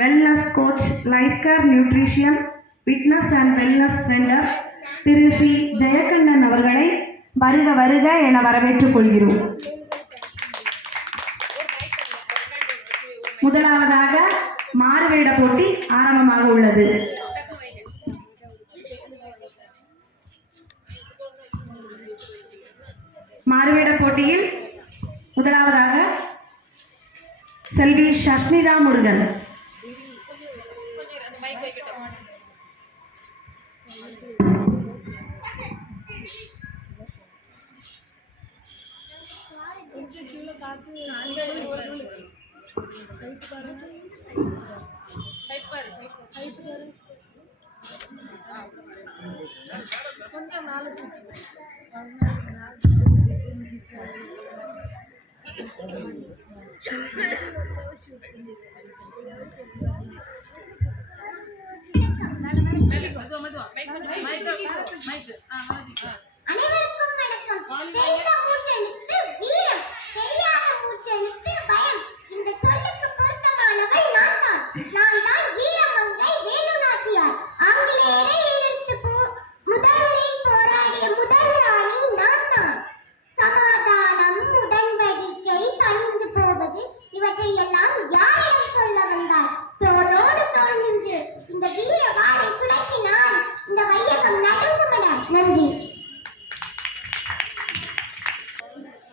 Wellness coach life care nutrition fitness and wellness centre Thiru C Jayakannan அவர்களை வருக வருக என வரவேற்றுக் கொள்கிறோம். முதலாவதாக மாறுவேட போட்டி ஆரம்பமாக உள்ளது. மாறுவேட போட்டியில் முதலாவதாக செல்வி சஷ்மிதா முருகன்.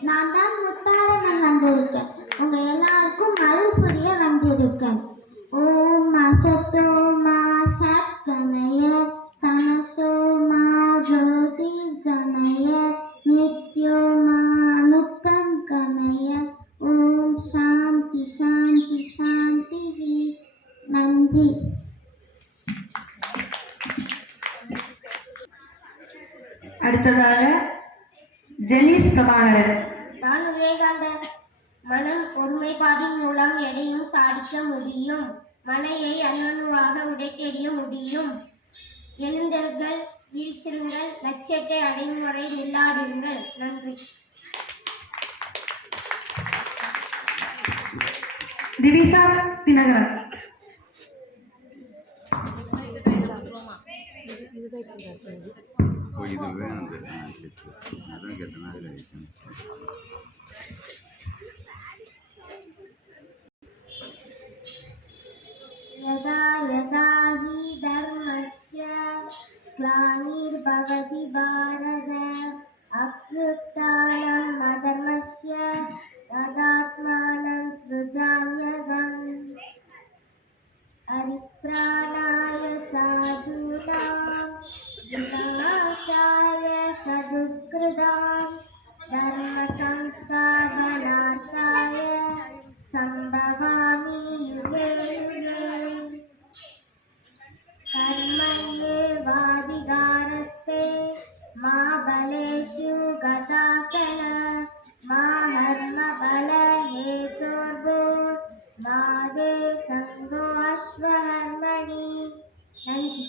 நான் தான் முத்தாரம்மன் வந்திருக்கேன். உங்க எல்லாருக்கும் அருள் புரிய வந்திருக்கேன். ஓம் அசத்தோ மா சத்கமய தமசோ மா ஜோதிர்கமய நித்யோ மா அமிர்தம் கமய. ஓம் சாந்தி சாந்தி சாந்தி. நன்றி. அடுத்ததாக ஜெனிஸ் பிரபாகரன். நான் விவேகானந்தர். மனம் ஒருமைப்பாடின் மூலம் எதையும் சாதிக்க முடியும். மலையை அணுவாக உடைத்தெறிய முடியும். எழுந்தர்கள், வீழ்ச்சிருங்கள், லட்சியத்தை அடையும் வரை நில்லாடுங்கள். நன்றி. திவிசா தினகரன். यदा यदा हि धर्मस्य ग्लानिर्भवति भारत अभ्युत्थानम् अधर्मस्य तदात्मानं सृजाम्यहम्. परित्राणाय साधूनां विनाशाय सदुष्कृतां धर्मसंस्थापनार्थाय सम्भवामि युगे युगे. कर्मण्येवाधिकारस्ते मा बलेषु गतासन मा कर्मफलहेतुर्भो मा ते सङ्गो अश्वकर्मणि. நன்றி.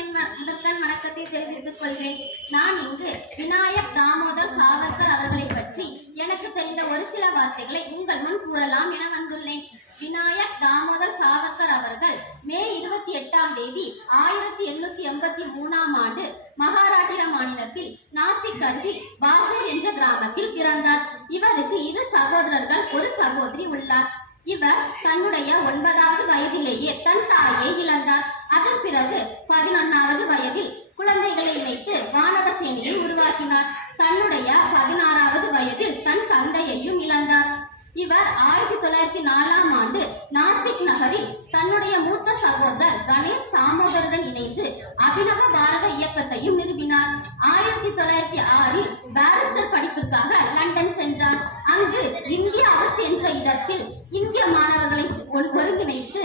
என் முதற்கண் வணக்கத்தை தெரிவித்துக் கொள்கிறேன். நான் இங்கு விநாயக் தாமோதர் சாவர்கர் அவர்களை பற்றி எனக்கு தெரிந்த ஒரு சில வார்த்தைகளை உங்கள் முன் கூறலாம் என வந்துள்ளேன். விநாயக் தாமோதர் சாவர்கர் அவர்கள் மே 28 1883 மகாராஷ்டிரா மாநிலத்தில் நாசிக் அருகில் பாகூர் என்ற கிராமத்தில் பிறந்தார். இவருக்கு 2 சகோதரர்கள், ஒரு சகோதரி உள்ளார். இவர் தன்னுடைய 9வது வயதிலேயே தன் தாயை இழந்தார். அதன் பிறகு 11வது வயதில் குழந்தைகளை இணைத்து வானவ சேனையை உருவாக்கினார். தன்னுடைய 16வது வயதில் தன் தந்தையையும் இழந்தார். இவர் 1904 நாசிக் நகரில் தன்னுடைய மூத்த சகோதரர் கணேஷ் தாமோதருடன் இணைந்து அபினவ பாரத இயக்கத்தையும் நிறுவினார். 1906 பாரிஸ்டர் படிப்பிற்காக லண்டன் சென்றார். அங்கு இந்திய அரசு என்ற இடத்தில் இந்திய மாணவர்களை ஒருங்கிணைத்து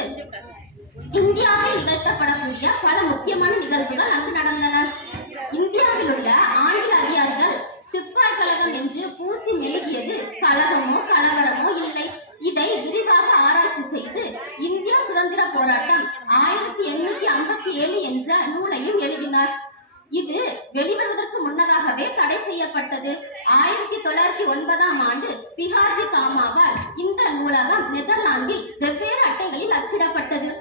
இந்தியாவில் நிகழ்த்தப்படக்கூடிய பல முக்கியமான நிகழ்வுகள் அங்கு நடந்தன. இந்தியாவில் உள்ள ஆங்கில அதிகாரிகள் சிப்பாய் கழகம் என்று பூசி மெழுகியது கழகமோ கலவரமோ இல்லை. இதை விரிவாக ஆராய்ச்சி செய்து இந்திய சுதந்திர போராட்டம் 1857 என்ற நூலையும் எழுதினார். இது வெளிவருவதற்கு முன்னதாகவே தடை செய்யப்பட்டது. 1909ஆம் ஆண்டு பிகாஜி காமாவால் இந்த நூலகம் நெதர்லாந்தில் வெவ்வேறு அட்டைகளில் அச்சிடப்பட்டது.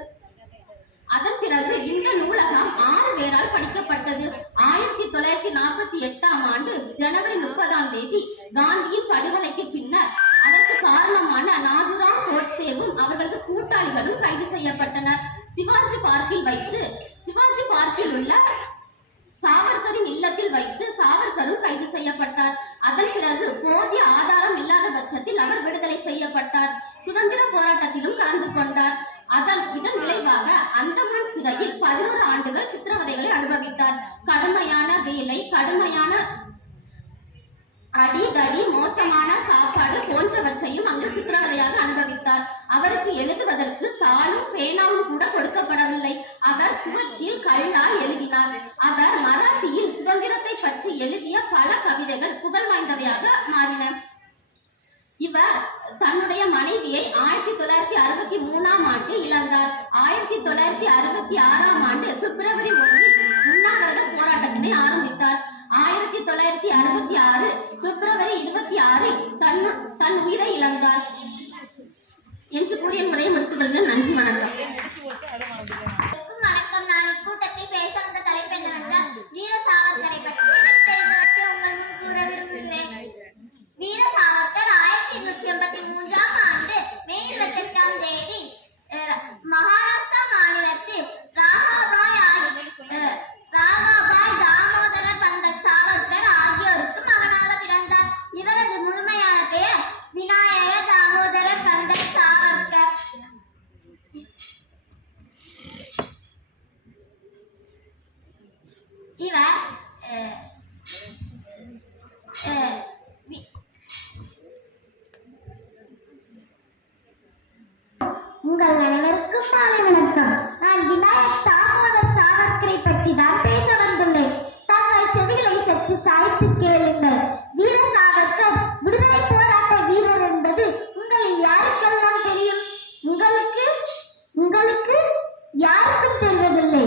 அதன் பிறகு இந்த நூலகம் 6 பேரால் படிக்கப்பட்டது. 1948ஆம் ஆண்டு ஜனவரி 30ஆம் தேதி காந்தியின் படுகொலைக்கு பின்னர் அதற்கு காரணமான நாதுராம் கோட்சேவும் அவர்களது கூட்டாளிகளும் கைது செய்யப்பட்டனர். சிவாஜி பார்க்கில் உள்ள சாவர்கரின் இல்லத்தில் வைத்து சாவர்கரும் கைது செய்யப்பட்டார். அதன் பிறகு போதிய ஆதாரம் இல்லாத பட்சத்தில் அவர் விடுதலை செய்யப்பட்டார். சுதந்திர போராட்டத்திலும் கலந்து கொண்டார். இதன் விளைவாக அந்தமான் சிறையில் 11 ஆண்டுகள் சித்திரவதைகளை அனுபவித்தார். கடுமையான வேலை, கடுமையான அடிதடி, மோசமான சாப்பாடு போன்றவற்றையும் அங்கு சித்திரவதையாக அனுபவித்தார். அவருக்கு எழுதுவதற்கு தாளும் பேனாவும் கூட கொடுக்கப்படவில்லை. அவர் சுவற்றில் கல்லால் எழுதினார். அவர் மராத்தியில் சுதந்திரத்தை பற்றி எழுதிய பல கவிதைகள் புகழ் வாய்ந்தவையாக மாறின. இவர் தன்னுடைய மனைவியை 1963ஆம் ஆண்டு இழந்தார். 1966ஆம் ஆண்டு பிப்ரவரி 1 உண்ணாவிரத போராட்டத்தினை ஆரம்பித்தார். 1966 பிப்ரவரி 26 தன் உயிரை இழந்தார் என்று கூறிய முறையை முடித்துக் கொள்கிறேன். நன்றி, வணக்கம். வணக்கம். நான் இக்கூட்டத்தை பேச வந்த தலைப்பு என்னவென்றால் வீர சாவர்கரை பற்றி எனக்கு தெரிந்தவற்றை உங்கள் முன் கூற விரும்புகிறேன். வீர சாவர்கர் 1883ஆம் ஆண்டு மே 28ஆம் தேதி மகாராஷ்டிரா மாநிலத்தில் ராகாபாய் தாமோதர பண்டட் சாவர்கர் ஆகியோருக்கு மகனாக பிறந்தார். இவரது முழுமையான பெயர் விநாயக தாமோதர பண்டட் சாவர்கர். இவர் உங்கள் அனைவருக்கும் மாலை வணக்கம். நான் விநாயக் தாமோதர் சாவர்கரை பற்றி தான் பேச வந்துள்ளேன். தங்கள் செவிகளை சற்று சாய்த்து கேளுங்கள். வீர சாவர்கர் விடுதலை போராட்ட வீரர் என்பது உங்களில் யாருக்கெல்லாம் தெரியும்? உங்களுக்கு யாருக்கும் தெரிவதில்லை.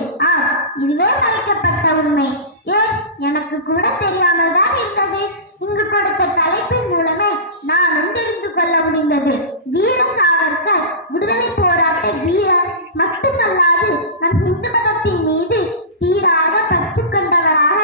இதுவே மறைக்கப்பட்ட உண்மை. ஏன், எனக்கு கூட தெரியாமல் தான் இருந்தது. இங்கு கொடுத்த தலைப்பின் மூலமே நானும் தெரிந்து கொள்ள முடிந்தது. வீர சாவர்கர் விடுதலை போராட்ட வீரர் மட்டுமல்லாது நம் இந்து மதத்தின் மீது தீராத பற்று கொண்டவராக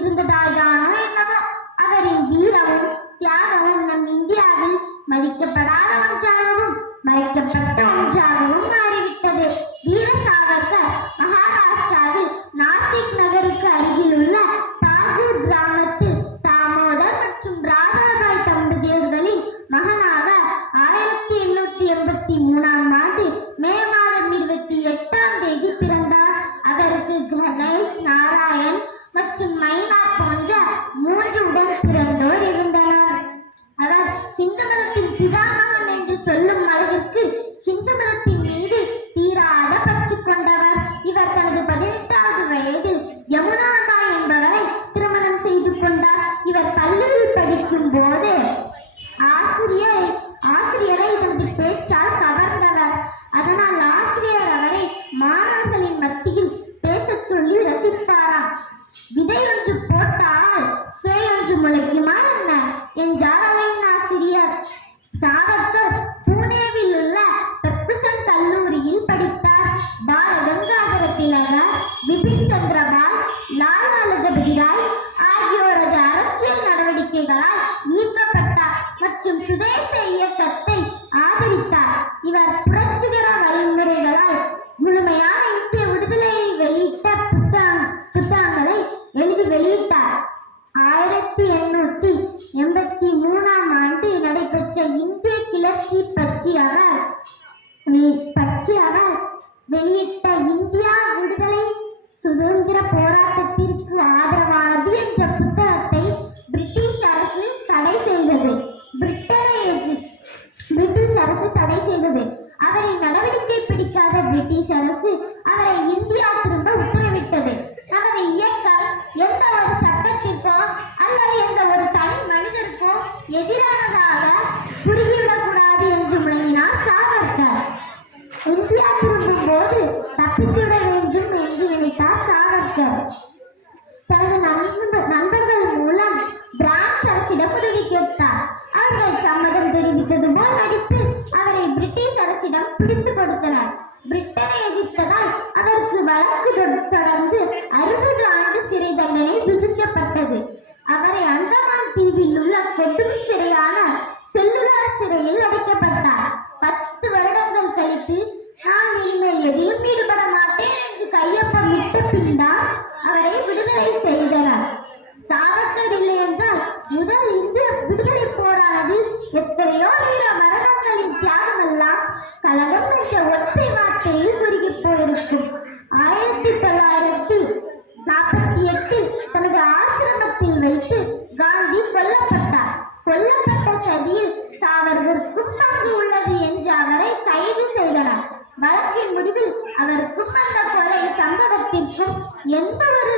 இருந்ததால் தானோ என்னவோ அவரின் வீரமும் தியாகமும் நம் இந்தியாவில் மதிக்கப்படாத ஒன்றாகவும் மறைக்கப்பட்ட ஒன்றாகவும் மாறிவிட்டது. வீர சாவர்கர் மகாராஷ்டிராவில் நாசிக் நகருக்கு அருகில் உள்ள பாகூர் கிராமத்தில் தாமோதர் மற்றும் ராதாபாய் தம்பதியர்களின் மகனாக 1883ஆம் ஆண்டு மே மாதம் 28ஆம் தேதி பிறந்தார். அவருக்கு கணேஷ், நாராயண் மற்றும் மைனா போன்ற 3 உடன் பிறந்தோர் இருந்தனர். அவர் இந்து மதத்தின் பிதாமகன் என்று சொல்லும் அளவிற்கு இந்து மதத்தின் மீது தீராத பற்று கொண்டவர். இவர் தனது 18வது வயதில் யமுனாபாய் என்பவரை திருமணம் செய்து கொண்டார். இவர் பள்ளியில் படிக்கும் போது ஆசிரியரை தனது பேச்சால் கவர்ந்தவர். அதனால் ஆசிரியர் அவரை மாணவர்களின் மத்தியில் பேசச் சொல்லி ரசிப்பாராம். விதை ஒன்று போட்டால் சேய் ஒன்று முளைக்குமா என்ன என்றார் அவரின் ஆசிரியர். சாவர்கர் புனேவில் உள்ள பெர்குசன் கல்லூரியில் படித்தார். பாலகங்காதர திலகர், பிபின் சந்திரபால், லாலா லஜபதி ராய் ஆகியோரது அரசியல் நடவடிக்கைகளால் ஈர்க்கப்பட்டார் மற்றும் சுதேச இயக்கத்தை ஆதரித்தார். இவர் புரட்சிகர வழிமுறைகளால் முழுமையான இந்திய விடுதலையை வெளியிட்ட புத்தகங்களை எழுதி வெளியிட்டார். 1883ஆம் ஆண்டு நடைபெற்ற இந்திய கிளர்ச்சி பற்றி அவர் வெளியிட்ட இந்தியா விடுதலை சுதந்திர போராட்டத்திற்கு ஆதரவானது என்ற புத்தகத்தை பிரிட்டிஷ் அரசு தடை செய்தது. அவரின் நடவடிக்கை பிடிக்காத பிரிட்டிஷ் அரசு அவரை இந்தியா திரும்ப உத்தரவிட்டது. நமது இயக்கம் எந்த ஒரு சட்டத்திற்கோ அல்லது எந்த ஒரு தனி மனிதருக்கோ எதிரானதாக குறுகிவிடக்கூடாது என்று முழங்கினார் சாவர்கர். இந்தியா திரும்பும் போது தப்பித்துவிட வேண்டும் என்று நினைத்தார் சாவர்கர். தனது வழக்கின் முடிவில் அவருக்கும் அந்த கொலை சம்பவத்திற்கும் எந்த ஒரு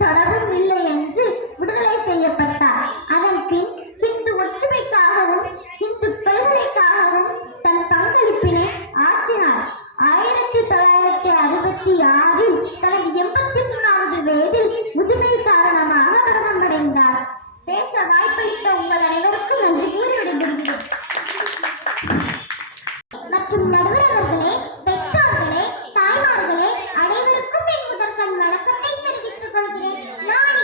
தொடர்பும் இல்லை என்று விடுதலை செய்யப்பட்டார். அதன் பின் இந்து ஒற்றுமைக்காகவும் இந்து கொள்கைக்காகவும் தன் பங்களிப்பினை ஆற்றினார். 1966 தனது 83வது வயதில் முதுமை காரணமாக மரணமடைந்தார். பேச வாய்ப்பளித்த உங்கள் அனைவருக்கும் நன்றி கூறி விடைபெறுகிறேன். மற்றும் நடுவர் அவர்களே, பெற்றோர்களே, தாய்மார்களே, அனைவருக்கும் என் முதற்கண் வணக்கத்தை தெரிவித்துக் கொள்கிறேன். நான்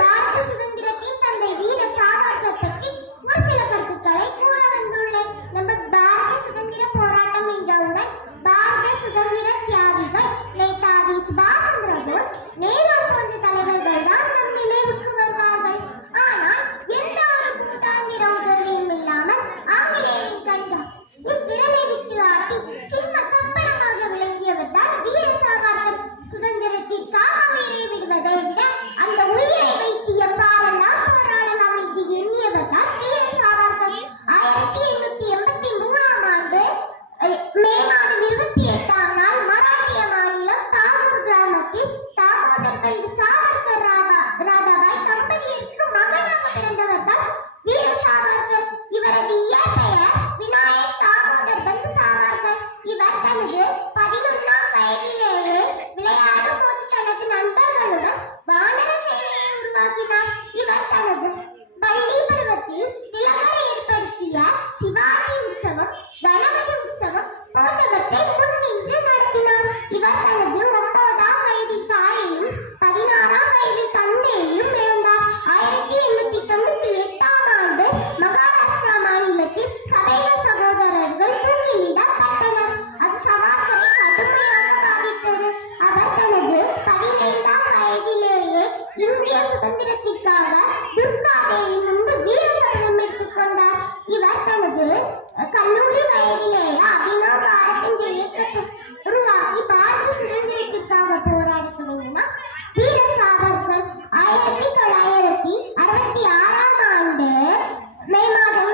பாரத சுதந்திரத்தின் தந்தை வீர சாவர்கர் பற்றி ஒரு சில கருத்துக்களை கூற வந்துள்ளேன். நம்ம பாரத சுதந்திர போராட்டம் என்றவுடன் பாரத சுதந்திர தியாகிகள் நேதாஜி சுபாஷ் சந்திர போஸ், நேரு போன்ற தலைவர்கள் தான் நம் நினைவுக்கு வருவார்கள். ஆனால் எந்த ஒரு பூதாந்திர உதவியும் இல்லாமல் ஆங்கிலேயரின் கண்கள் விரலை விட்டு ஆட்டி சிம்ம சப்பனமாக விளங்கியவர் தான் வீர சாவர்கர். சுதந்திரத்திற்காக உயிரை விடுவதை விட அந்த உயிரை வைத்து எவ்வாறெல்லாம் போராடலாம் என்று எண்ணியவர் தான் வீர சாவர்கர். 1883 ஆண்டு மே மாதம் 28ஆம் நாள் மராட்டிய மாநிலம் தாகூர் கிராமத்தில் தாமோதர் பண்ட் சாவர்கர் ராதாபாய் தம்பதியருக்கு மகனாக பிறந்தவர் தான் வீர சாவர்கர். இவரது இயற்பெயர் விநாயக் தாமோதர் பண்ட் சாவர்கர். இவர் தனது 11ஆம் வயதிலேயே விளையாடும் போது தனது நண்பர்களுடன் வானர சேனையை உருவாக்கினார். இவர் தனது பள்ளி பருவத்தில் திலகர் ஏற்படுத்திய சிவாஜி உற்சவம், கணபதி உற்சவம் போன்றவற்றை முன்னின்று நடத்தினார். இவர் தனது 9ஆம் வயதில் தாயையும் 16ஆம் வயதில் தந்தையையும் இழந்தார். 1898ஆம் ஆண்டு மகாராஷ்டிரா மாநிலத்தில் சபைக சகோதரர்கள் தூக்கிலிடப்பட்டனர். அது சவார்கரை கடுமையாக பாதித்தது. அவர் தனது 15ஆம் வயதிலேயே இந்திய சுதந்திரத்திற்காக துர்காதேவி முன்பு வீர சபதம் எடுத்துக்கொண்டார். இவர் தனது கல்லூரி வயதிலேயே அபினவ் பாரத் என்ற இயக்கத்தை உருவாக்கி பாரத சுதந்திரத்திற்காக போராட துவங்கினார் வீர சாவர்கர். 1966ஆம் ஆண்டு மே மாதம்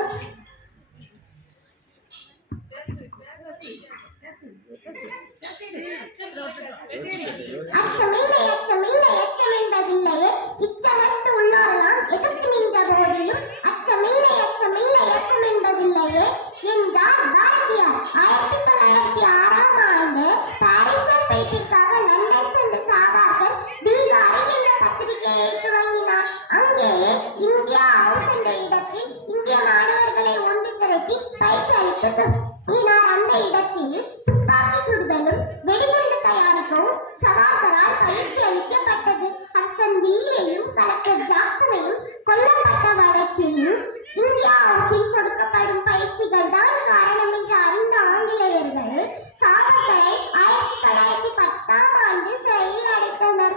அச்சமில்லை அச்சமில்லை அச்சம் என்பதில்லையே இச்சகத்து உள்ளோரெல்லாம் எதிர்த்து நின்ற போதிலும் அச்சமில்லை அச்சமில்லை அச்சம் என்பதில்லையே என்றார் பாரதியார். 1906ஆம் ஆண்டு பாரிஸில் படிப்பிற்காக லண்டன் சென்ற சாவர்கர் பில்காரி என்ற பத்திரிகையை துவங்கினார். அங்கேயே இந்தியா ஹவுஸ் என்ற இடத்தில் இந்திய மாணவர்களை ஒன்று திரட்டி பயிற்சி அளித்து துவங்கினார். அந்த இடத்தில் துப்பாக்கி சுடுதலும் வெடிகுண்டு தயாரிக்கவும் சாவர்கரால் பயிற்சி அளிக்கப்பட்டது. ஹட்சன் வில்லியையும் கலெக்டர் ஜாக்சனையும் கொல்லப்பட்ட வழக்கில் இந்தியா ஹவுஸில் கொடுக்கப்படும் பயிற்சிகள் தான் காரணம் என்று அறிந்த ஆங்கிலேயர்கள் சாவர்கரை 1910ஆம் ஆண்டு சிறையில் அடைத்தனர்.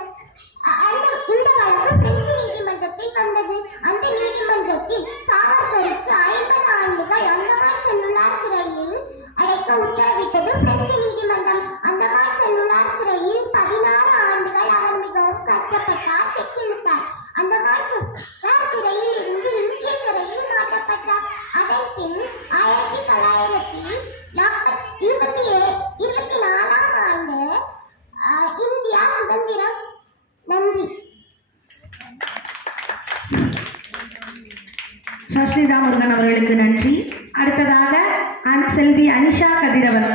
இந்த வழக்கு பிரெஞ்சு நீதிமன்றத்தில் வந்தது. அந்த நீதிமன்றத்தில் சாவர்கருக்கு 50 ஆண்டுகள் அந்தமான் செல்லுலார் சிறையில் அடைக்க உத்தரவிட்டது பிரெஞ்சு நீதிமன்றம். அந்தமான் செல்லுலார் சிறையில் 16 ஆண்டுகள் அவர் மிகவும் கஷ்டப்பட்டார், செக் இழுத்தார். அந்தமான் சிறையில் இருந்து இந்திய சிறையில் மாற்றப்பட்டார். அதன் பின் 1924ஆம் ஆண்டு இந்தியா சுதந்திரம். நன்றி. சஸ்மிதா முருகன் அவர்களுக்கு நன்றி. அடுத்ததாக செல்வி அனிஷா கதிரவன்.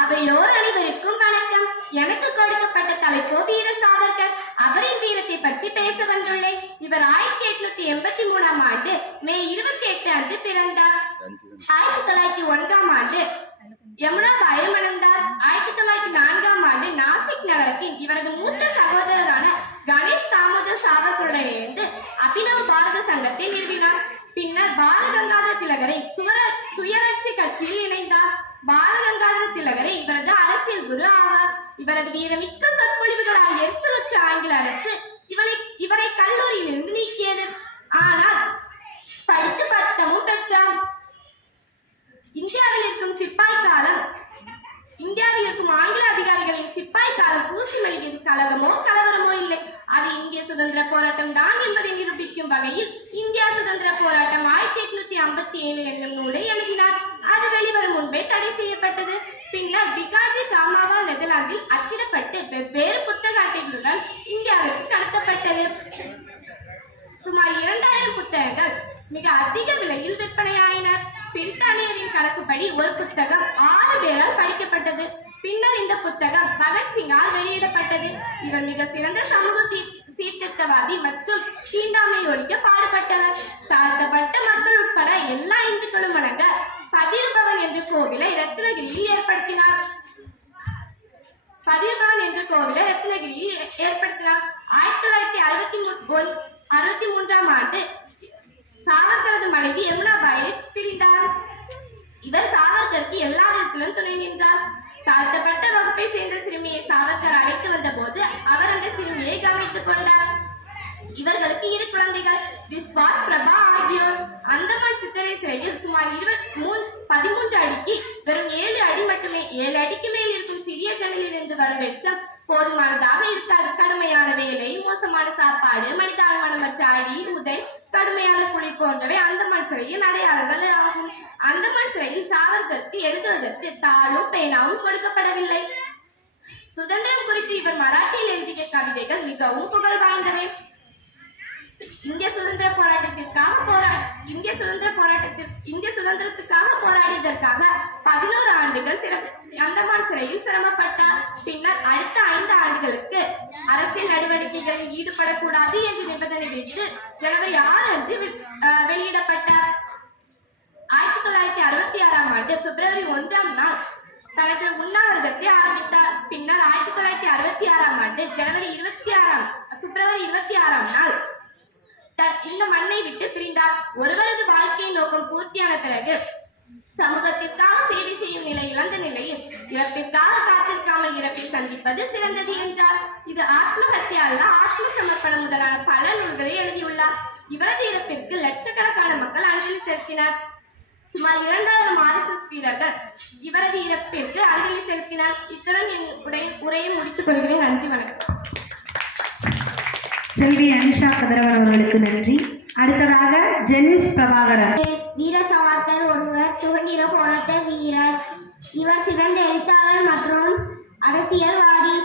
அவையோர் அனைவருக்கும் வணக்கம். எனக்கு கொடுக்கப்பட்ட தலைப்பு வீர சாவர்கர். அவரின் வீரத்தை பற்றி பேச வந்துள்ளேன். இவர் 1883ஆம் ஆண்டு மே 28 அன்று பிறந்தார். 1901ஆம் ஆண்டு யமுனா பாயை மணந்தார். 1904ஆம் ஆண்டு நாசிக் நகரத்தில் இவரது மூத்த சகோதரரான கணேஷ் தாமோதர் சாவர்கருடன் இணைந்து அபினவ் பாரத சங்கத்தை நிறுவினார். பின்னர் பாலகங்காதர திலகரை சுயராட்சி கட்சியில் இணைந்தார். பாலகங்காதர திலகரை இவரது அரசியல் குரு ஆவார். இவர் இவரது வீரமிக்க சொற்பொழிவுகளால் எரிச்சலுற்ற ஆங்கில அரசு இவரை கல்லூரியிலிருந்து நீக்கியது. ஆனால் படித்து பட்டமும் பெற்றார். இந்தியாவில் இருக்கும் ஆங்கில அதிகாரிகளின் சிப்பாய் காலம் பூசி மெழுகியது கலவரமோ இல்லை. அது இந்திய சுதந்திர போராட்டம் தான் என்பதை நிரூபிக்கும் வகையில் இந்தியா சுதந்திர போராட்டம் 1857 என்னும் நூலை எழுதினார். அது வெளிவரும் முன்பே தடை செய்யப்பட்டது. பின்னர் பிகாஜி காமாவால் நெதர்லாந்தில் அச்சிடப்பட்டு வெவ்வேறு புத்தக அட்டைகளுடன் இந்தியாவிற்கு கடத்தப்பட்டது. சுமார் 2000 புத்தகங்கள் மிக அதிக விலையில் விற்பனையாயின. பிரித்தானியரின் கணக்குப்படி ஒரு புத்தகம் 6 பேரால் படிக்கப்பட்டது. பின்னர் இந்த புத்தகம் பகத்சிங்கால் வெளியிடப்பட்டது. இவர் மிக சிறந்த சமூக சீர்திருத்தவாதி மற்றும் தீண்டாமை ஒழிக்க பாடுபட்டவர். தாழ்த்தப்பட்ட மக்கள் உட்பட எல்லா இந்துக்களும் வணங்க பதிவுபவன் என்ற கோவிலை ரத்னகிரியில் ஏற்படுத்தினார். 1963ஆம் ஆண்டு சாவர்கரது மனைவி யமுனாபாயை பிரிந்தார். இவர் சாவர்கருக்கு எல்லா விதத்திலும் துணை நின்றார். தாழ்த்தப்பட்ட வகுப்பை சேர்ந்த சிறுமியை சாவர்கர் அழைத்து வந்த போது அவர் அந்த சிறுமியை கவனித்துக் கொண்டார். இவர்களுக்கு 2 குழந்தைகள், விஸ்வாஸ், பிரபா ஆகியோர். அந்தமான் சித்திரை சிறையில் சுமார் 13 அடிக்கு வெறும் 7 அடி மட்டுமே. 7 அடிக்கு மேல் இருக்கும் சிறிய ஜன்னலில் இருந்து வரும் வெளிச்சம் போதுமானதாக இருக்காது. கடுமையான வேலை, மோசமான சாப்பாடு, மனிதாபிமானமற்ற அடி, உதை, கடுமையான குழி போன்றவை அந்தமான் சிறையின் அடையாளங்கள் ஆகும். அந்தமான் சிறையில் சாவர்கருக்கு எழுதுவதற்கு தாளும் பேனாவும் கொடுக்கப்படவில்லை. சுதந்திரம் குறித்து இவர் மராட்டியில் எழுதிய கவிதைகள் மிகவும் புகழ் வாய்ந்தவை. இந்திய சுதந்திரத்துக்காக போராடியதற்காக 11 ஆண்டுகள் அந்தமான் சிறையில் சிரமப்பட்டார். பின்னர் அடுத்த 5 ஆண்டுகளுக்கு அரசியல் நடவடிக்கைகளில் ஈடுபடக்கூடாது என்று நிபந்தனை விதித்து ஜனவரி 6 அன்று வெளியிடப்பட்டார். 1966ஆம் ஆண்டு பிப்ரவரி 1ஆம் நாள் தனது உண்ணாவிரதத்தை ஆரம்பித்தார். பின்னர் 1966ஆம் ஆண்டு பிப்ரவரி 26ஆம் நாள் இந்த மண்ணை விட்டு பிரிந்தார். ஒருவரது வாழ்க்கையின் நோக்கம் பூர்த்தியான பிறகு சமூகத்திற்காக சேவை செய்யும் நிலை இழந்த நிலையில் இறப்பிற்காக காத்திருக்காமல் இறப்பை சந்திப்பது சிறந்தது என்றார். இது ஆத்மஹத்யா அல்ல, ஆத்ம சமர்ப்பணம் முதலான பல நூல்களை எழுதியுள்ளார். இவரது இறப்பிற்கு லட்சக்கணக்கான மக்கள் அஞ்சலி செலுத்தினர். சுமார் 2000 RSS வீரர்கள் இவரது இறப்பிற்கு அஞ்சலி செலுத்தினர். இத்துடன் என் உரையை முடித்துக் கொள்கிறேன். நன்றி, வணக்கம். செல்வி அனிஷா கதிரவன் அவர்களுக்கு நன்றி. அடுத்ததாக ஜெனிஸ் பிரபாகரன். வீர சாவர்கர் ஒருவர் சுதந்திர போராட்ட வீரர். இவர் சிறந்த எழுத்தாளர் மற்றும் அரசியல்வாதி.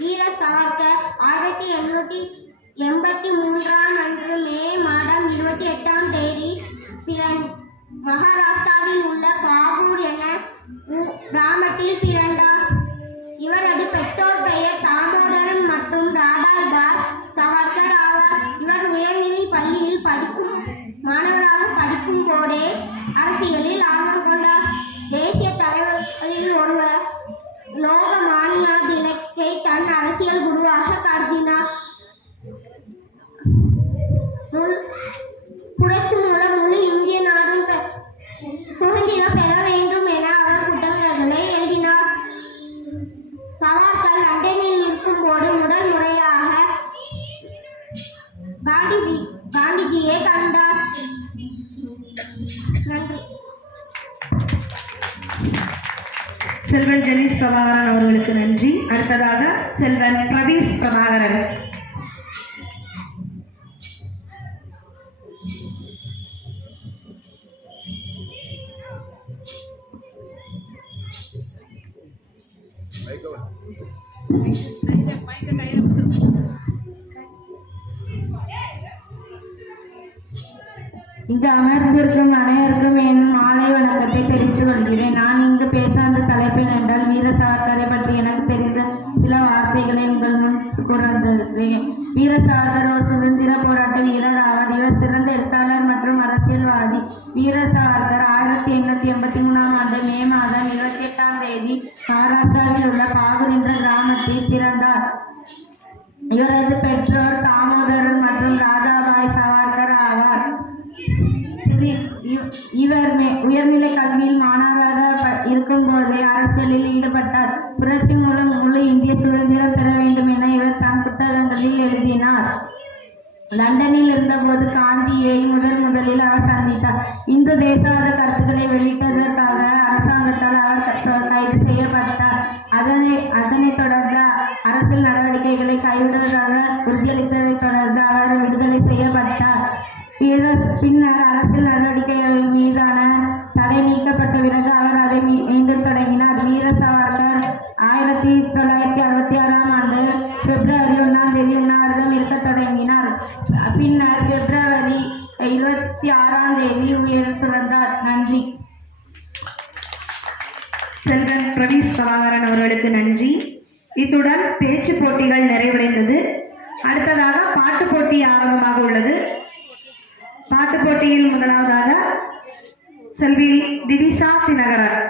வீர சாவர்கர் 1883ஆம் ஆண்டு மே மாதம் 28ஆம் தேதி மகாராஷ்டிராவில் உள்ள பாகூர் என கிராமத்தில் பிறந்தார். இவரது பெற்றோர் பெயர் தாமோதரன் மற்றும் ராதாபாய் சாவர்கர் ஆவார். இவர் உயர்நிலை பள்ளியில் மாணவராக படிக்கும் போதே அரசியலில் ஆர்வம் கொண்டார். தேசிய தலைவர்களில் ஒருவர் லோகமானிய திலக்கை தன் அரசியல் குருவாக கருதினார். புரட்சி மூலம் முழு இந்திய நாடும் சுதந்திரம் பெற வேண்டும் என அவர் புத்தகங்களை எழுதினார். சாவர்கர் லண்டனில் இருக்கும்போது முதல் முறையாக காந்திஜியை கண்டார். நன்றி. செல்வன் ஜெனிஸ் பிரபாகரன் அவர்களுக்கு நன்றி. அடுத்ததாக செல்வன் பிரவீஸ் பிரபாகரன். இங்கு அமர்ந்திருக்கும் அனைவருக்கும் என் மாலை வணக்கத்தை தெரிவித்துக் கொள்கிறேன். நான் இங்கு பேச அந்த தலைப்பில் என்றால் வீர சாவர்கரை பற்றி எனக்கு தெரிந்த சில வார்த்தைகளை உங்கள் முன் கூறுகிறேன். வீர சாவர்கர் ஒரு சுதந்திர போராட்ட வீரர் ஆவார். இவர் சிறந்த எழுத்தாளர் மற்றும் அரசியல்வாதி. வீர சாவர்கர் 1883ஆம் ஆண்டு மே மாதம் 28ஆம் தேதி மகாராஷ்டிராவில் உள்ள பாகூர் என்ற கிராமத்தில் பிறந்தார். இவரது பெற்றோர் தாமோதரன் மற்றும் ராதாபாய் சாவர்கர் ஆவார். உயர்நிலை கல்வியில் மாணவராக இருக்கும்போதே அரசியலில் ஈடுபட்டார். புரட்சி மூலம் முழு இந்திய சுதந்திரம் பெற வேண்டும் என இவர் தம் புத்தகங்களில் எழுதினார். லண்டனில் இருந்தபோது காந்தியை முதலில் அவர் சந்தித்தார். இந்து தேசவாத கருத்துக்களை வெளியிட்டதற்காக அரசாங்கத்தால் அவர் கைது செய்யப்பட்டார். அதனைத் தொடர்ந்து அரசியல் நடவடிக்கைகளை கைவிடுவதாக உறுதியளித்ததைத் தொடர்ந்து அவர் விடுதலை செய்யப்பட்டார். பின்னர் அரசியல் நடவடிக்கைகள் மீதான தடை நீக்கப்பட்ட பிறகு அவர் அதை மீண்டும் தொடங்கினார். வீர சாவர்கர் 1966ஆம் ஆண்டு பிப்ரவரி 1ஆம் தேதி உண்ணாவிரதம் இருக்க தொடங்கினார். பின்னர் பிப்ரவரி 26ஆம் தேதி உயிர் துறந்தார். நன்றி. செல்வன் பிரவீஷ் பிரபாகரன் அவர்களுக்கு நன்றி. இத்துடன் பேச்சு போட்டிகள் நிறைவடைந்தது. அடுத்ததாக பாட்டு போட்டி ஆரம்பமாக உள்ளது. பாட்டு போட்டியில் முதலாவதாக செல்வி திவிசா தினகரன்.